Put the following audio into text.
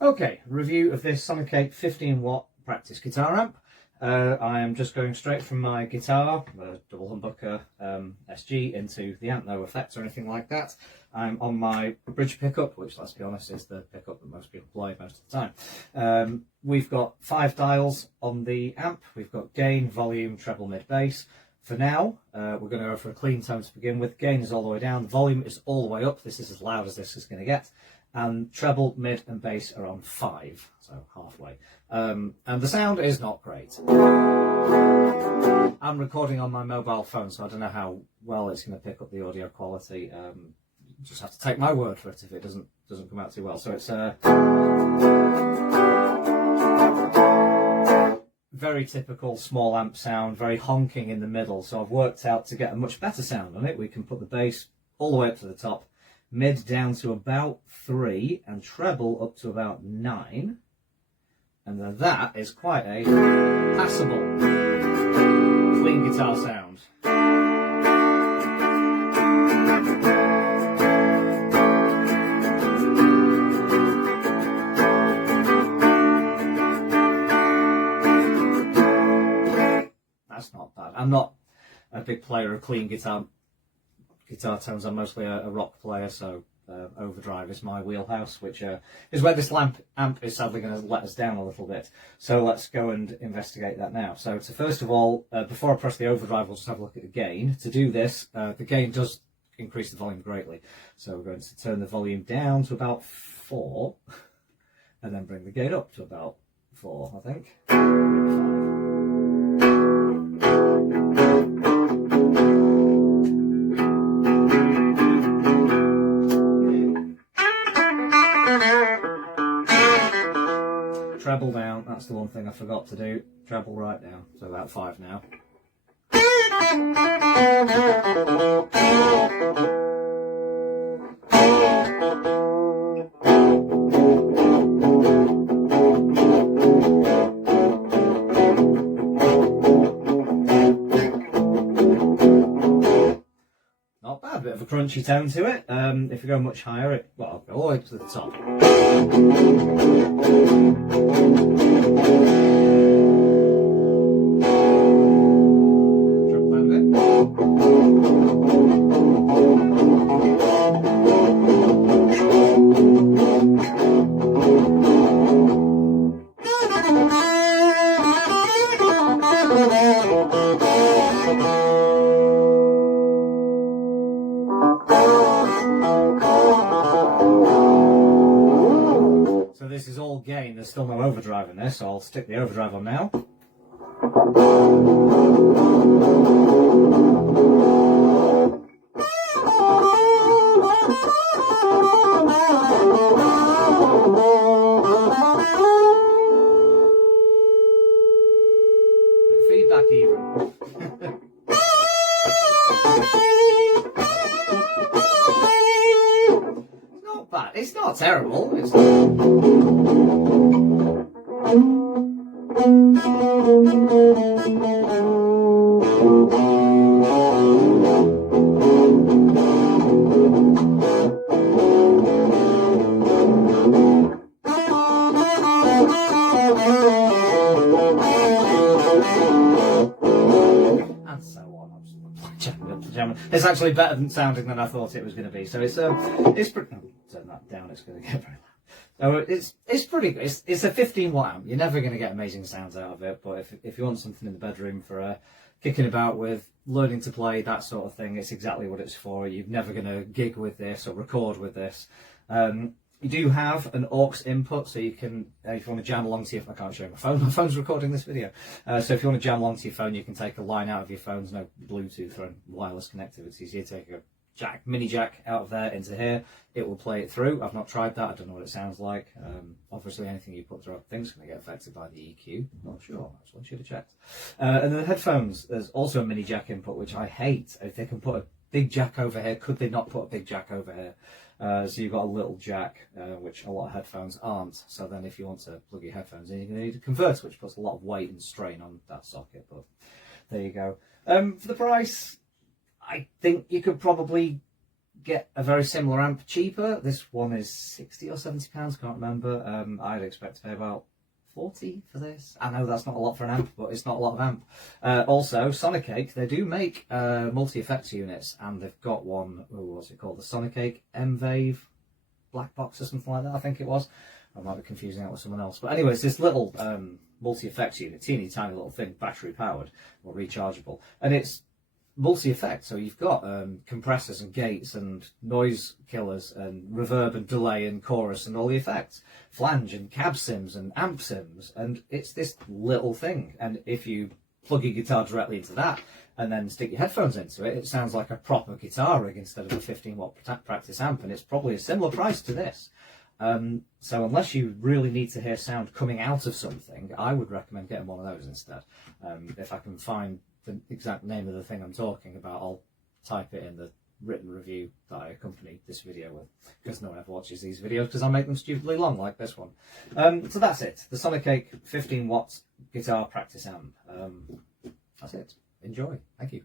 Okay, review of this SONICAKE 15W practice guitar amp. I am just going straight from my guitar, a double humbucker SG, into the amp, no effects or anything like that. I'm on my bridge pickup, which, let's be honest, is the pickup that most people play most of the time. We've got 5 dials on the amp. We've got gain, volume, treble, mid, bass. For now, we're going to go for a clean tone to begin with. Gain is all the way down, the volume is all the way up. This is as loud as this is going to get. And treble, mid and bass are on 5, so halfway. And the sound is not great. I'm recording on my mobile phone, so I don't know how well it's going to pick up the audio quality. You just have to take my word for it if it doesn't come out too well. So it's very typical small amp sound, very honking in the middle. So I've worked out to get a much better sound on it. We can put the bass all the way up to the top, mid down to about 3, and treble up to about 9. And then that is quite a passable, clean guitar sound. That's not bad. I'm not a big player of clean guitar tones. I'm mostly a rock player, so overdrive is my wheelhouse, which is where this amp is sadly going to let us down a little bit. So let's go and investigate that now. So first of all, before I press the overdrive, we'll just have a look at the gain. To do this, the gain does increase the volume greatly. So we're going to turn the volume down to about 4, and then bring the gain up to about 4, I think. Maybe 5. Treble down, that's the one thing I forgot to do. Treble right down, so about 5 now. Not bad, bit of a crunchy tone to it. If you go much higher, I'll go all the way to the top. This is all gain, there's still no overdrive in this, so I'll stick the overdrive on now. Bit of feedback even. It's not terrible. It's... and so on. It's actually better than sounding than I thought it was going to be. So it's pretty. No, turn that down. It's going to get very loud. So it's pretty good. It's a 15W amp. You're never going to get amazing sounds out of it, but if you want something in the bedroom for kicking about with, learning to play, that sort of thing, it's exactly what it's for. You're never going to gig with this or record with this. You do have an aux input, so you can, if you want to jam along to your, I can't show you my phone, my phone's recording this video. So if you want to jam along to your phone, you can take a line out of your phone. There's no Bluetooth or wireless connectivity, so you take a mini jack out of there into here, it will play it through. I've not tried that, I don't know what it sounds like. Obviously anything you put through I think is going to get affected by the EQ, not sure, that's what I should have checked. And then the headphones, there's also a mini jack input, which I hate. If they can put a big jack over here, could they not put a big jack over here? So you've got a little jack, which a lot of headphones aren't. So then if you want to plug your headphones in, you're going to need a converter, which puts a lot of weight and strain on that socket. But there you go. For the price, I think you could probably get a very similar amp cheaper. This one is £60 or £70, can't remember. I'd expect to pay about 40 for this. I know that's not a lot for an amp, but it's not a lot of amp. Also, SONICAKE, they do make multi-effects units, and they've got one, what's it called? The SONICAKE M-Wave Black Box or something like that, I think it was. I might be confusing it with someone else. But anyways, this little multi-effects unit, teeny tiny little thing, battery powered or rechargeable. And it's multi-effect, so you've got compressors and gates and noise killers and reverb and delay and chorus and all the effects, flange and cab sims and amp sims, and it's this little thing. And if you plug your guitar directly into that and then stick your headphones into it, it sounds like a proper guitar rig instead of a 15-watt practice amp, and it's probably a similar price to this. So unless you really need to hear sound coming out of something, I would recommend getting one of those instead. If I can find the exact name of the thing I'm talking about, I'll type it in the written review that I accompany this video with, because no one ever watches these videos because I make them stupidly long like this one. So that's it, the SONICAKE 15-watt guitar practice amp. That's it. Enjoy. Thank you.